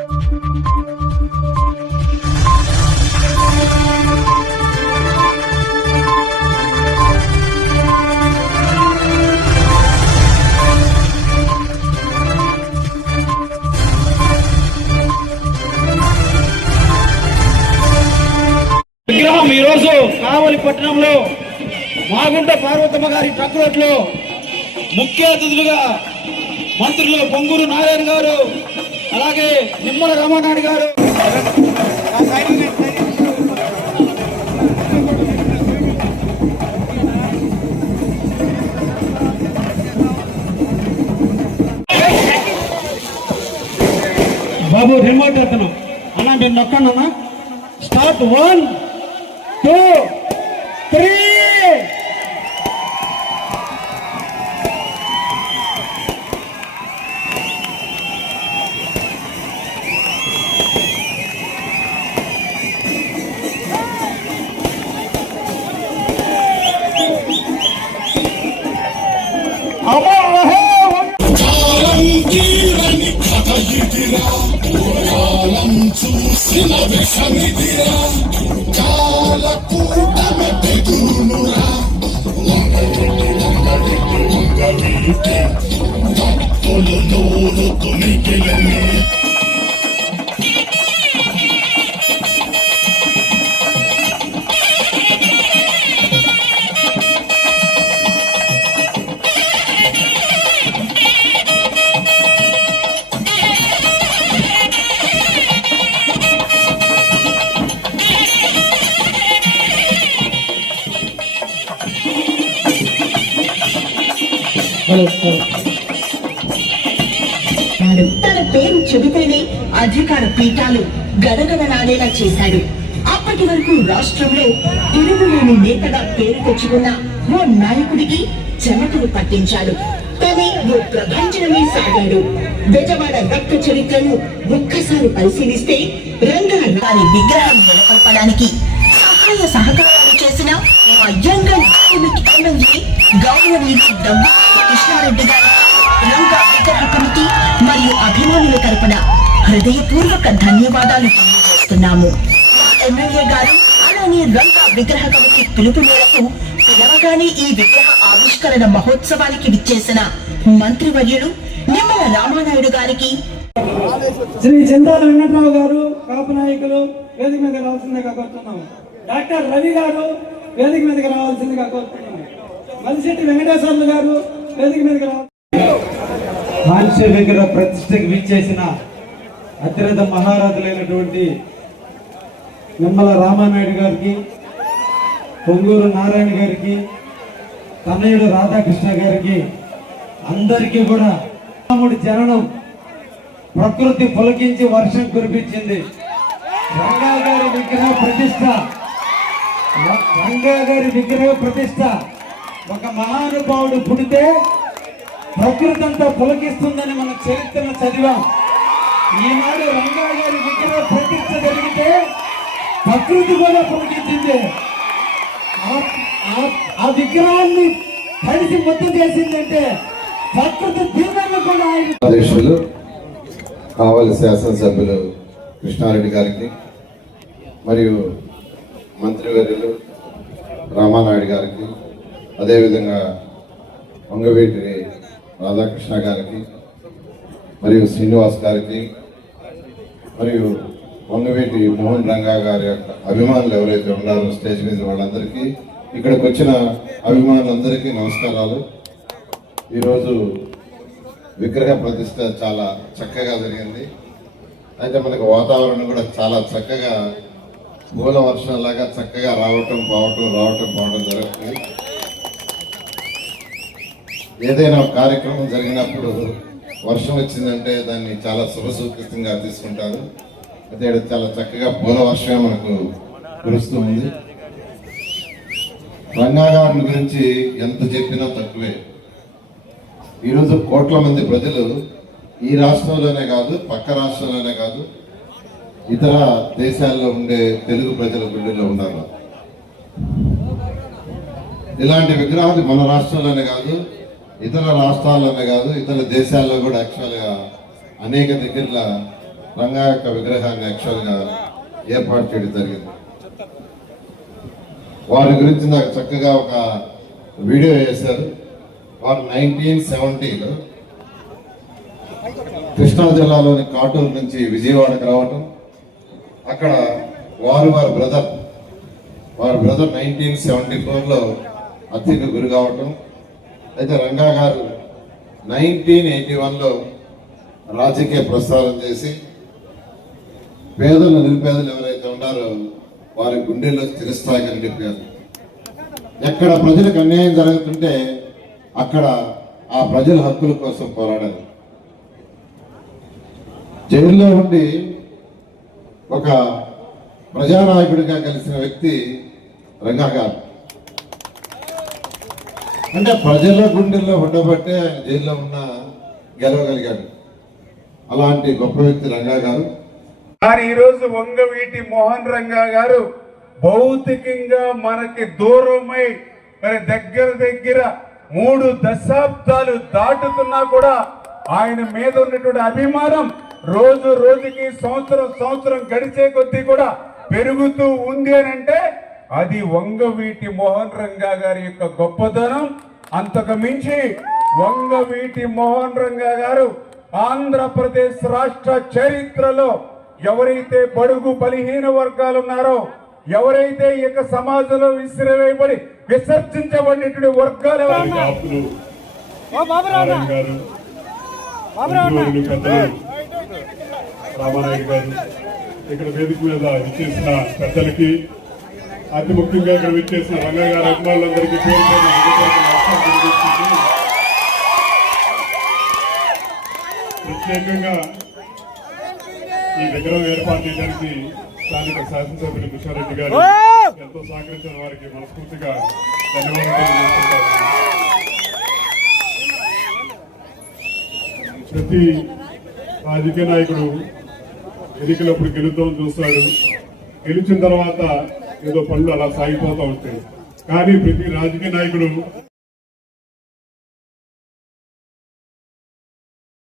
విగ్రహం ఈరోజు కావలి పట్టణంలో మాగుంట పార్వతమ్మ గారి ట్రక్ రోడ్లో ముఖ్య అతిథులుగా మంత్రులు పొంగూరు నారాయణ గారు, అలాగే నిమ్మల రామానాయుడు గారు, బాబు రిమోట్ అతను అన్నా నేను నొక్కండి అన్నా. స్టార్ట్ 1 2 3. చూసిన విషమిదిరా కాలకూటమ బెదురునురా వంగవీటి తప్పులు నూరు తుమిగిలని తన పేరు చెబితేనే అధికార పీఠాలు గడగడలాడేలా చేశాడు. అప్పటి వరకు రాష్ట్రంలో తిరుగులేని నేతగా పేరు తెచ్చుకున్న ఓ నాయకుడికి చెమటలు పట్టించాడు. తనే ఓ ప్రభంజనమే సాగాడు. బెజవాడ రక్త చరిత్రను ఒక్కసారి పరిశీలిస్తే రంగారావు విగ్రహం నెలకొల్పడానికి సహాయ సహకారాలు చేసిన అయ్యంగల్ ఎమ్మెల్యే గౌరవనీయులు డబ్బు కృష్ణారెడ్డి గారి రంగా విగ్రహ కమిటీ మరియు అభిమానుల తరపున హృదయపూర్వక ధన్యవాదాలు తెలియజేస్తున్నాము. ఎమ్మెల్యే గారు అలానే రంగా విగ్రహ కమిటీ పిలుపు మేరకు పిలవగానే ఈ విగ్రహ ఆవిష్కరణ మహోత్సవానికి విచ్చేసిన మంత్రివర్యులు నిమ్మల రామానాయుడు గారికి, శ్రీ చింతాల వెంకటరావు గారు కాపు నాయకులు వేదిక మీద రావాల్సిందిగా కోరుతున్నాము. డాక్టర్ రవి గారు వేదిక మీదకి రావాల్సిందిగా కోరుతున్నాము. మలిశెట్టి వెంకటేశ్వర్లు గారు వేదిక మీదకి రావాలి. కాంస్య విగ్రహ ప్రతిష్టకి విచ్చేసిన అతిరథ మహారాజులైనటువంటి నిమ్మల రామానాయుడు గారికి, పొంగూరు నారాయణ గారికి, తనయుడు రాధాకృష్ణ గారికి, అందరికీ కూడా రాముడి జననం ప్రకృతి పులకించి వర్షం కురిపించింది. రంగా గారి విగ్రహ ప్రతిష్ట, రంగా గారి విగ్రహ ప్రతిష్ట ఒక మహానుభావుడు పుడితే ప్రకృతి అంతా పులకిస్తుందని మన చరిత్రను చదివాం. ఈనాడు రంగా గారి విగ్రహ ప్రతిష్ట జరిగితే ప్రకృతి కూడా పులకించింది. ఆ విగ్రహాన్ని కలిసి ముద్ద చేసిందంటే ప్రకృతి దీవెనలు కూడా అధ్యక్షులు కావలి శాసనసభ్యులు కృష్ణారెడ్డి గారికి మరియు మంత్రివర్యులు రామానాయుడు గారికి, అదేవిధంగా వంగవీటి రాధాకృష్ణ గారికి మరియు శ్రీనివాస్ గారికి మరియు వంగవీటి మోహన్ రంగా గారి యొక్క అభిమానులు ఎవరైతే ఉన్నారో స్టేజ్ మీద వాళ్ళందరికీ, ఇక్కడికి వచ్చిన అభిమానులందరికీ నమస్కారాలు. ఈరోజు విగ్రహ ప్రతిష్ట చాలా చక్కగా జరిగింది. అయితే మనకు వాతావరణం కూడా చాలా చక్కగా మూల వర్షంలాగా చక్కగా రావటం పోవటం జరుగుతుంది. ఏదైనా కార్యక్రమం జరిగినప్పుడు వర్షం వచ్చిందంటే దాన్ని చాలా శుభసూచితంగా తీసుకుంటారు. అయితే చాలా చక్కగా పూల వర్షం మనకు కురుస్తూ ఉంది. రంగా గారి గురించి ఎంత చెప్పినా తక్కువే. ఈరోజు కోట్ల మంది ప్రజలు ఈ రాష్ట్రంలోనే కాదు, పక్క రాష్ట్రంలోనే కాదు, ఇతర దేశాల్లో ఉండే తెలుగు ప్రజల గుండెల్లో ఉన్నారు. ఇలాంటి విగ్రహాలు మన రాష్ట్రంలోనే కాదు, ఇతర రాష్ట్రాల్లోనే కాదు, ఇతర దేశాల్లో కూడా యాక్చువల్గా అనేక దగ్గరలో రంగా యొక్క విగ్రహాన్ని యాక్చువల్గా ఏర్పాటు చేయడం జరిగింది. వారి గురించి నాకు చక్కగా ఒక వీడియో వేశారు. వారు 1970లో కృష్ణా జిల్లాలోని కాటూరు నుంచి విజయవాడకు రావటం, అక్కడ వారి బ్రదర్ 1974లో హత్యకు గురి కావటం. అయితే రంగా గారు 1981లో రాజకీయ ప్రస్థానం చేసి పేదలు నిరుపేదలు ఎవరైతే ఉన్నారో వారి గుండెల్లో చిరస్థాయిగా నిలిపారు. ఎక్కడ ప్రజలకు అన్యాయం జరుగుతుంటే అక్కడ ఆ ప్రజల హక్కుల కోసం పోరాడారు. జైల్లో ఉండి ఒక ప్రజానాయకుడిగా కలిసిన వ్యక్తి రంగా గారు. అంటే ప్రజల గుండెల్లో ఉండబట్టే ఆయన జైల్లో ఉన్న గెలవగలిగాడు. అలాంటి గొప్ప వ్యక్తి రంగా గారు. కానీ ఈరోజు వంగవీటి మోహన్ రంగా గారు భౌతికంగా మనకి దూరమై మరి దగ్గర 3 దశాబ్దాలు దాటుతున్నా కూడా ఆయన మీద ఉన్నటువంటి అభిమానం రోజు రోజుకి సంవత్సరం గడిచే కొద్దీ కూడా పెరుగుతూ ఉంది అని అంటే అది వంగవీటి మోహన్ రంగా గారి యొక్క గొప్పతనం. అంతకు మించి వంగవీటి మోహన్ రంగా గారు ఆంధ్రప్రదేశ్ రాష్ట్ర చరిత్రలో ఎవరైతే బడుగు బలహీన వర్గాలు ఉన్నారో, ఎవరైతే ఈ యొక్క సమాజంలో విసిరివేయబడి విసర్జించబడినటువంటి వర్గాలు రామారాయుడు గారు, ఇక్కడ వేదిక మీద ఇచ్చేసిన పెద్దలకి, అతి ముఖ్యంగా ఇక్కడ విచ్చేసిన రంగా గారి అభిమానులందరికీ ప్రత్యేకంగా ఈ విగ్రహం ఏర్పాటు చేయడానికి స్థానిక శాసనసభ్యులు కృష్ణారెడ్డి గారు ఎంతో సహకరించిన వారికి మనస్ఫూర్తిగా ధన్యవాదాలు తెలియజేస్తున్నారు. ప్రతి రాజకీయ నాయకుడు ఎన్నికలప్పుడు గెలుద్దాం చూస్తాడు. గెలిచిన తర్వాత ఏదో పనులు అలా సాగిపోతూ ఉంటాయి. కానీ ప్రతి రాజకీయ నాయకుడు